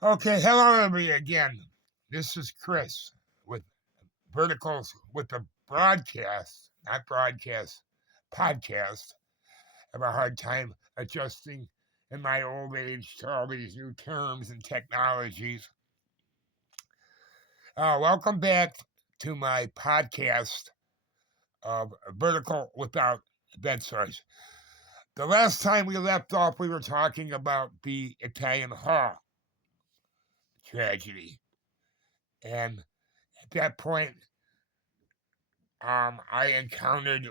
Okay, hello everybody again. This is Chris with Verticals with the broadcast, not broadcast, podcast. I have a hard time adjusting in my old age to all these new terms and technologies. Welcome back to my podcast of Vertical Without Bedsores. The last time we left off, we were talking about the Italian Hall tragedy. And at that point, I encountered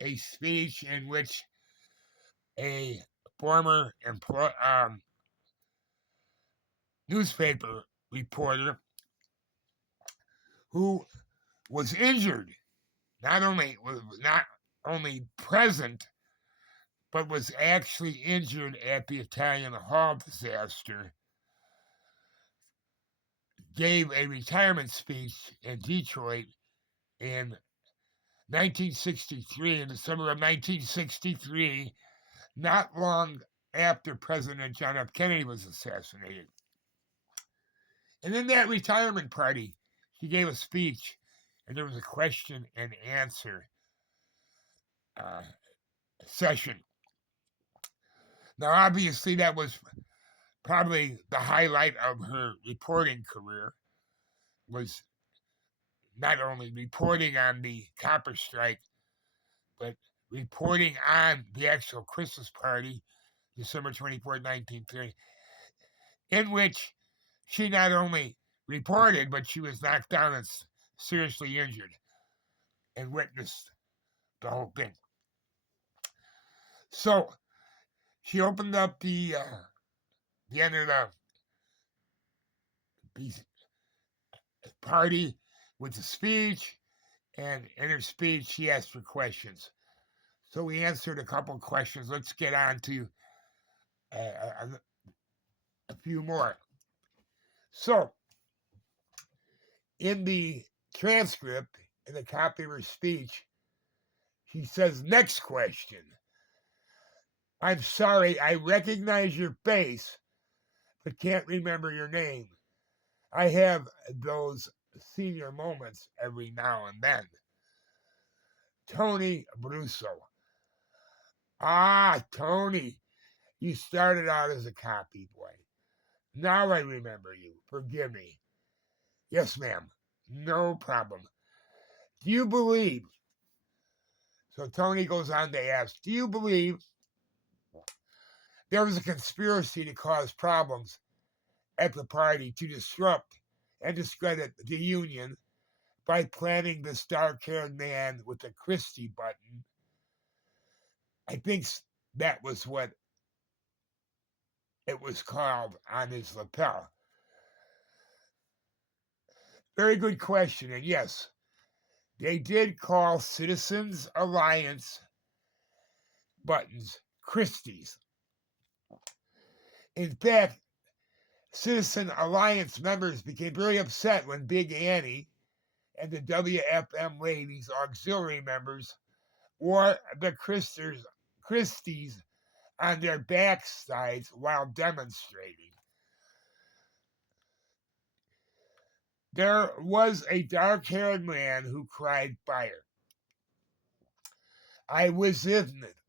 a speech in which a former newspaper reporter who was injured, not only present, but was actually injured at the Italian Hall disaster, gave a retirement speech in Detroit in 1963, in the summer of 1963, not long after President John F. Kennedy was assassinated. And in that retirement party, he gave a speech, and there was a question and answer uh, session. Now, obviously, that was probably the highlight of her reporting career, was not only reporting on the copper strike, but reporting on the actual Christmas party, December 24th, 1930, in which she not only reported, but she was knocked down and seriously injured and witnessed the whole thing. So she opened up the end of the party with a speech, and in her speech she asked for questions. So we answered a couple of questions. Let's get on to a few more. So in the transcript, in the copy of her speech, she says, "Next question. I'm sorry, I recognize your face, but can't remember your name. I have those senior moments every now and then. Tony Brusso." Ah, Tony, you started out as a copy boy. Now I remember you. Forgive me. Yes, ma'am. No problem. Do you believe? So Tony goes on to ask, do you believe there was a conspiracy to cause problems at the party to disrupt and discredit the Union by planting this dark-haired man with the Christie button? I think that was what it was called on his lapel. Very good question. And yes, they did call Citizens Alliance buttons Christie's. In fact, Citizen Alliance members became very upset when Big Annie and the WFM ladies, auxiliary members, wore the Christies on their backsides while demonstrating. There was a dark-haired man who cried fire. I was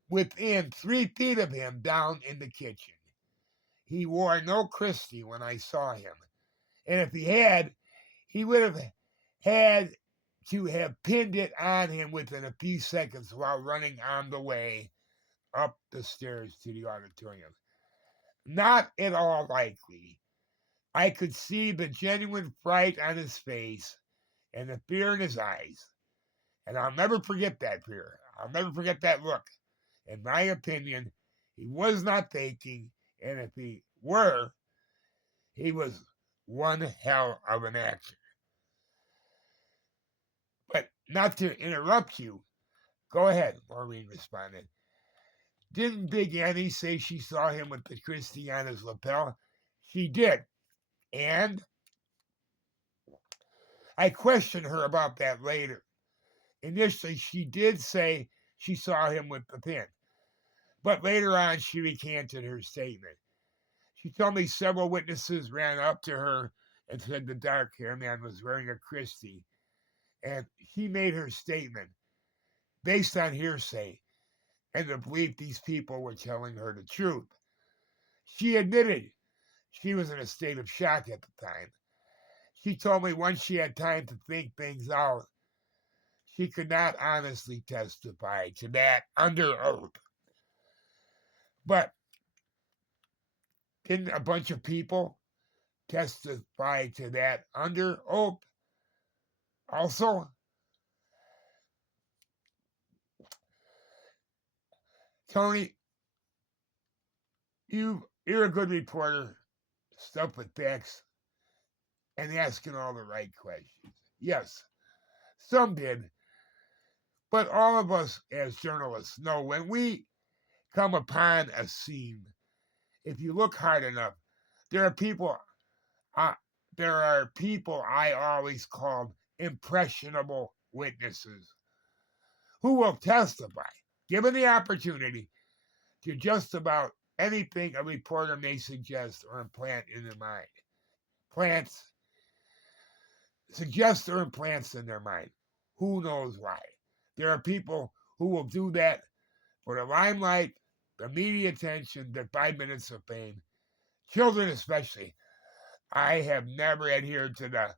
within 3 feet of him down in the kitchen. He wore no Christie when I saw him. And if he had, he would have had to have pinned it on him within a few seconds while running on the way up the stairs to the auditorium. Not at all likely. I could see the genuine fright on his face and the fear in his eyes. And I'll never forget that fear. I'll never forget that look. In my opinion, he was not faking, and if he were, he was one hell of an actor. But not to interrupt you, go ahead, Maureen responded. Didn't Big Annie say she saw him with the Christie on his lapel? She did. And I questioned her about that later. Initially, she did say she saw him with the pin. But later on, she recanted her statement. She told me several witnesses ran up to her and said the dark-haired man was wearing a Christie, and she made her statement based on hearsay and the belief these people were telling her the truth. She admitted she was in a state of shock at the time. She told me once she had time to think things out, she could not honestly testify to that under oath. But didn't a bunch of people testify to that under oath also? Tony, you're a good reporter, stuff with facts, and asking all the right questions. Yes, some did, but all of us as journalists know when we come upon a scene, if you look hard enough, there are people. Uh, there are people I always called impressionable witnesses who will testify, given the opportunity, to just about anything a reporter may suggest or implant in their mind. Plants, suggest or implants in their mind. Who knows why? There are people who will do that for the limelight, the media attention, the 5 minutes of fame. Children especially. I have never adhered to the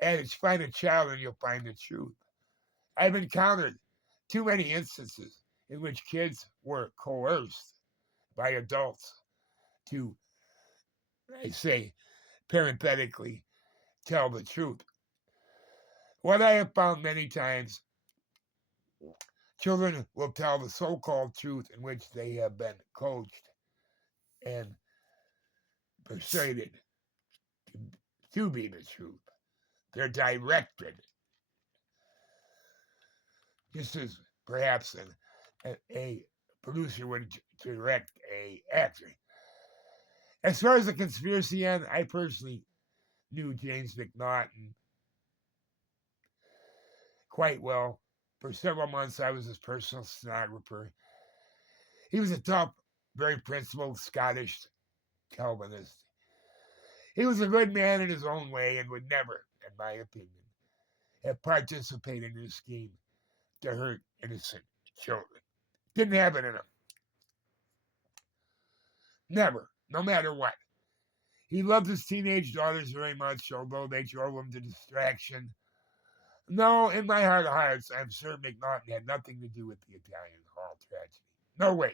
adage, find a child and you'll find the truth. I've encountered too many instances in which kids were coerced by adults to, I say, parenthetically, tell the truth. What I have found many times, children will tell the so-called truth in which they have been coached and persuaded to be the truth. They're directed. Just as perhaps a producer would direct a actor. As far as the conspiracy end, I personally knew James McNaughton quite well. For several months, I was his personal stenographer. He was a tough, very principled Scottish Calvinist. He was a good man in his own way and would never, in my opinion, have participated in a scheme to hurt innocent children. Didn't have it in him. Never, no matter what. He loved his teenage daughters very much, although they drove him to distraction. No, in my heart of hearts, I'm sure McNaughton had nothing to do with the Italian Hall tragedy. No way.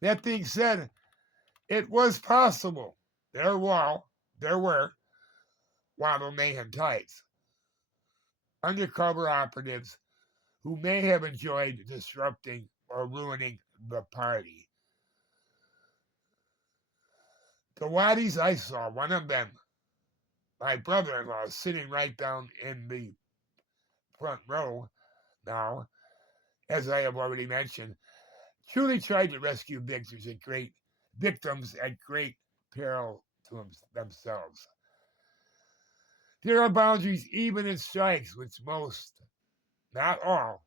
That being said, it was possible. There were, Waddle Mayhem types, undercover operatives who may have enjoyed disrupting or ruining the party. The waddies I saw, one of them, my brother-in-law, sitting right down in the front row now, as I have already mentioned, truly tried to rescue victims at great peril to themselves. There are boundaries even in strikes which most, not all,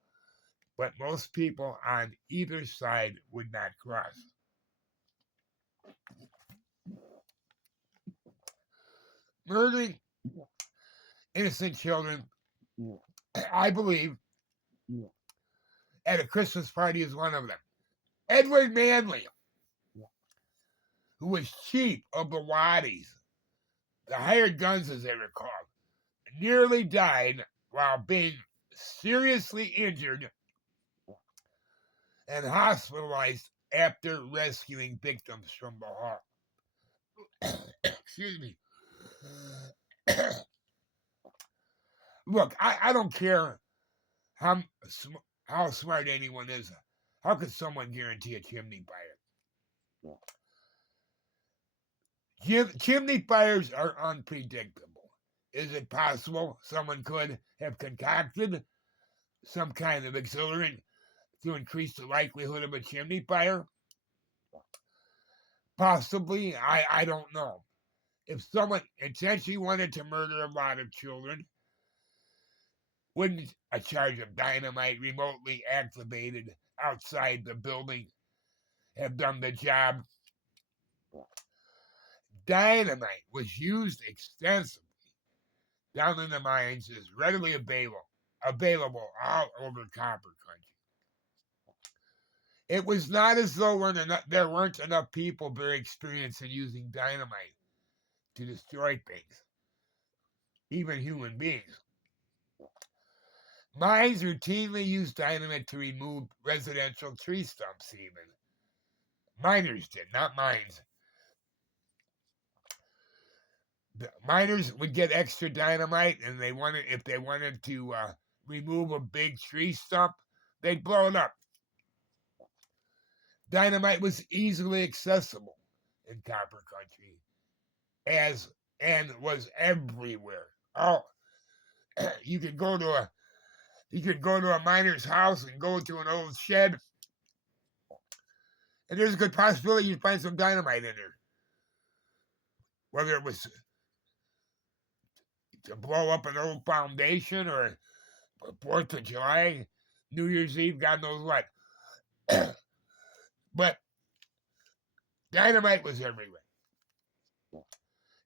but most people on either side would not cross. Murdering innocent children, I believe, at a Christmas party is one of them. Edward Manley, who was chief of the Waddies, the hired guns as they were called, nearly died while being seriously injured and hospitalized after rescuing victims from the hall. Excuse me. Look, I don't care how smart anyone is. How could someone guarantee a chimney fire? Chimney fires are unpredictable. Is it possible someone could have concocted some kind of accelerant to increase the likelihood of a chimney fire? Possibly, I don't know. If someone intentionally wanted to murder a lot of children, wouldn't a charge of dynamite remotely activated outside the building have done the job. Dynamite was used extensively down in the mines, is readily available all over copper country. It was not as though there weren't enough people very experienced in using dynamite to destroy things, even human beings. Mines routinely used dynamite to remove residential tree stumps, even. Miners did, not mines. The miners would get extra dynamite, and if they wanted to remove a big tree stump, they'd blow it up. Dynamite was easily accessible in copper country, and was everywhere. Oh, you could go to a miner's house and go to an old shed, and there's a good possibility you'd find some dynamite in there. Whether it was to blow up an old foundation or 4th of July, New Year's Eve, God knows what. But dynamite was everywhere.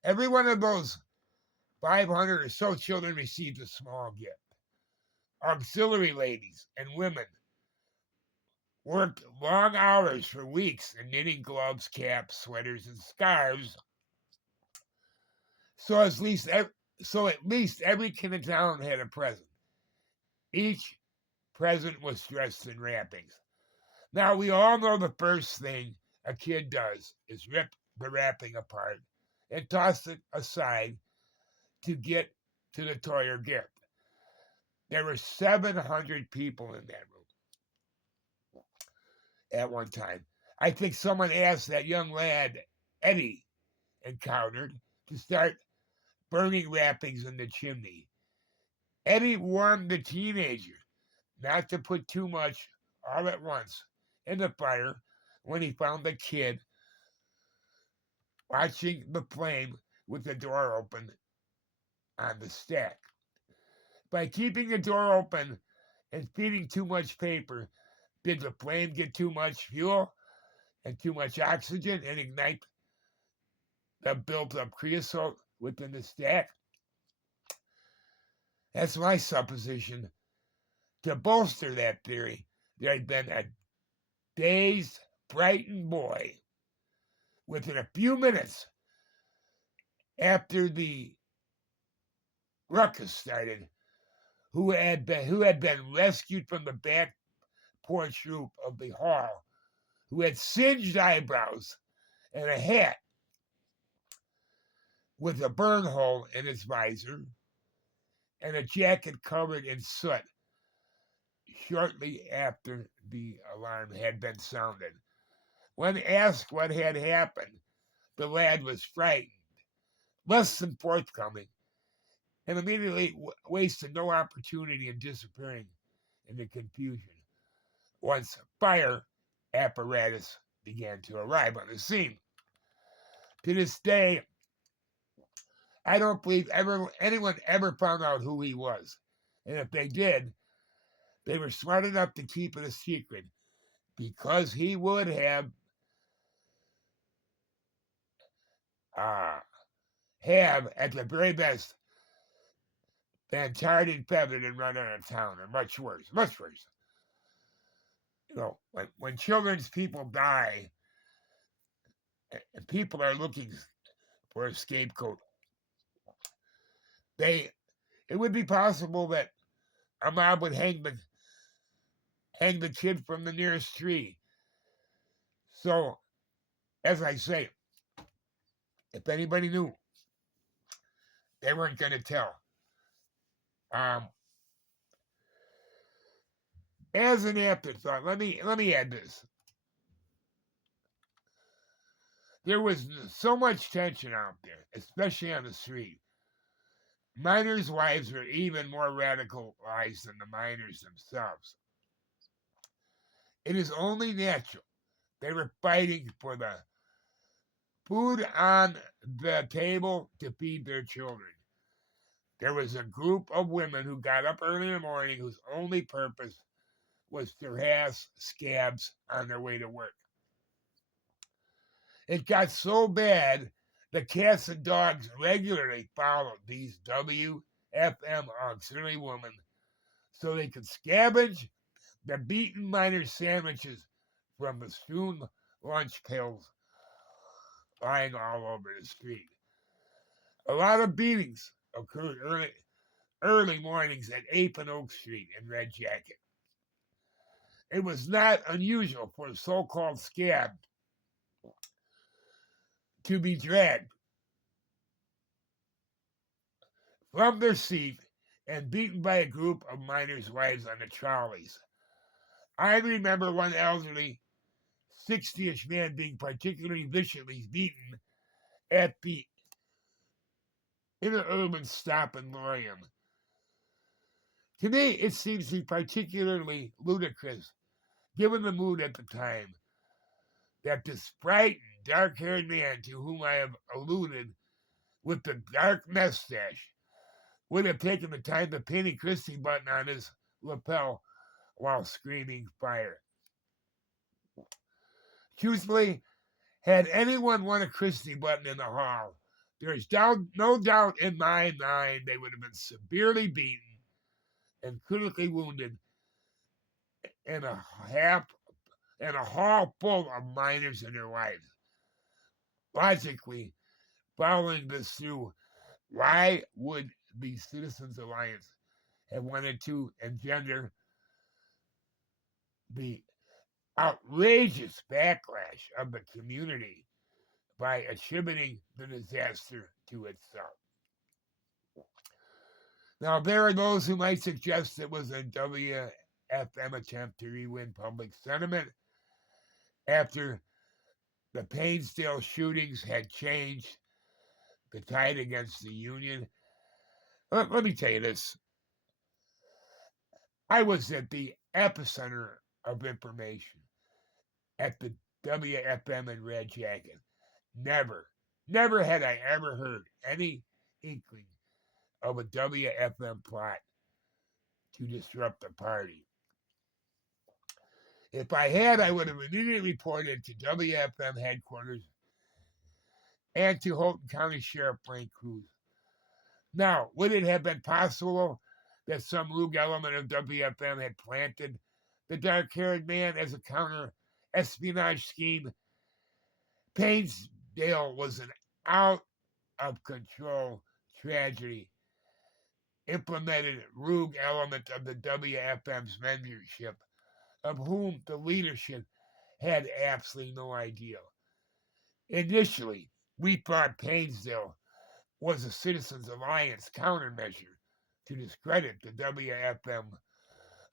Every one of those 500 or so children received a small gift. Auxiliary ladies and women worked long hours for weeks in knitting gloves, caps, sweaters, and scarves. So at least every kid in town had a present. Each present was dressed in wrappings. Now, we all know the first thing a kid does is rip the wrapping apart and toss it aside to get to the toy or gift. There were 700 people in that room at one time. I think someone asked that young lad, Eddie, encountered, to start burning wrappings in the chimney. Eddie warned the teenager not to put too much all at once in the fire when he found the kid watching the flame with the door open on the stack. By keeping the door open and feeding too much paper, did the flame get too much fuel and too much oxygen and ignite the built up creosote within the stack? That's my supposition. To bolster that theory, there had been a dazed, frightened boy within a few minutes after the ruckus started, who had been rescued from the back porch roof of the hall, who had singed eyebrows and a hat with a burn hole in its visor and a jacket covered in soot shortly after the alarm had been sounded. When asked what had happened, the lad was frightened, less than forthcoming, and immediately wasted no opportunity in disappearing in the confusion once fire apparatus began to arrive on the scene. To this day, I don't believe anyone ever found out who he was. And if they did, they were smart enough to keep it a secret, because he would have at the very best, been tarred and feathered and run out of town, or much worse, much worse. You know, when children's people die, and people are looking for a scapegoat, it would be possible that a mob would hang the kid from the nearest tree. So, as I say, if anybody knew, they weren't going to tell. As an afterthought, let me add this. There was so much tension out there, especially on the street. Miners' wives were even more radicalized than the miners themselves. It is only natural they were fighting for the food on the table to feed their children. There was a group of women who got up early in the morning whose only purpose was to harass scabs on their way to work. It got so bad the cats and dogs regularly followed these WFM auxiliary women so they could scavenge the beaten miners' sandwiches from the strewn lunch pails lying all over the street. A lot of beatings occurred early mornings at 8th and Oak Street in Red Jacket. It was not unusual for a so-called scab to be dragged from their seat and beaten by a group of miners' wives on the trolleys. I remember one elderly 60-ish man being particularly viciously beaten at the interurban stop in Lorient. To me, it seems to be particularly ludicrous, given the mood at the time, that this bright, dark-haired man to whom I have alluded with the dark mustache would have taken the time to pin a Christie button on his lapel while screaming fire. Truthfully, had anyone won a Christie button in the hall, there's no doubt in my mind they would have been severely beaten and critically wounded in a hall full of miners and their wives. Logically, following this through, why would the Citizens Alliance have wanted to engender the outrageous backlash of the community by attributing the disaster to itself? Now, there are those who might suggest it was a WFM attempt to rewind public sentiment after the Painesdale shootings had changed the tide against the Union. Let me tell you this. I was at the epicenter of information at the WFM in Red Jacket. Never had I ever heard any inkling of a WFM plot to disrupt the party. If I had, I would have immediately reported to WFM headquarters and to Houghton County Sheriff Frank Cruz. Now, would it have been possible that some rogue element of WFM had planted the dark-haired man as a counter-espionage scheme? Painesdale was an out-of-control tragedy implemented rogue element of the WFM's membership, of whom the leadership had absolutely no idea. Initially, we thought Painesdale was a Citizens Alliance countermeasure to discredit the WFM.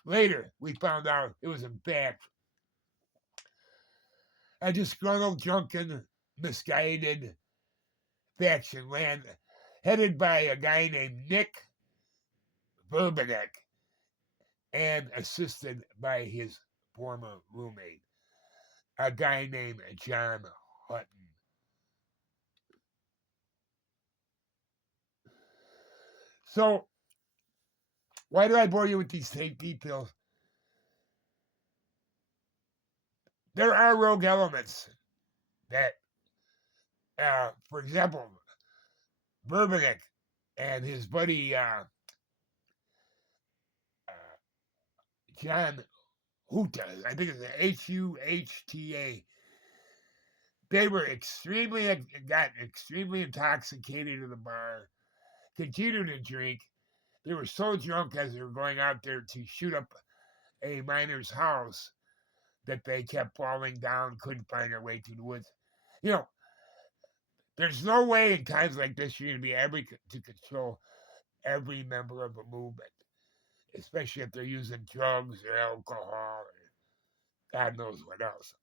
Later, we found out it was in fact a disgruntled, drunken, misguided faction headed by a guy named Nick Verbenek and assisted by his former roommate, a guy named John Hutton. So, why do I bore you with these fake details? There are rogue elements that, for example, Verbenek and his buddy John Huta, I think it's Huhta. They were got extremely intoxicated in the bar, continued to drink. They were so drunk as they were going out there to shoot up a miner's house that they kept falling down, couldn't find their way to the woods. You know, there's no way in times like this you're going to be able to control every member of a movement, especially if they're using drugs or alcohol or God knows what else.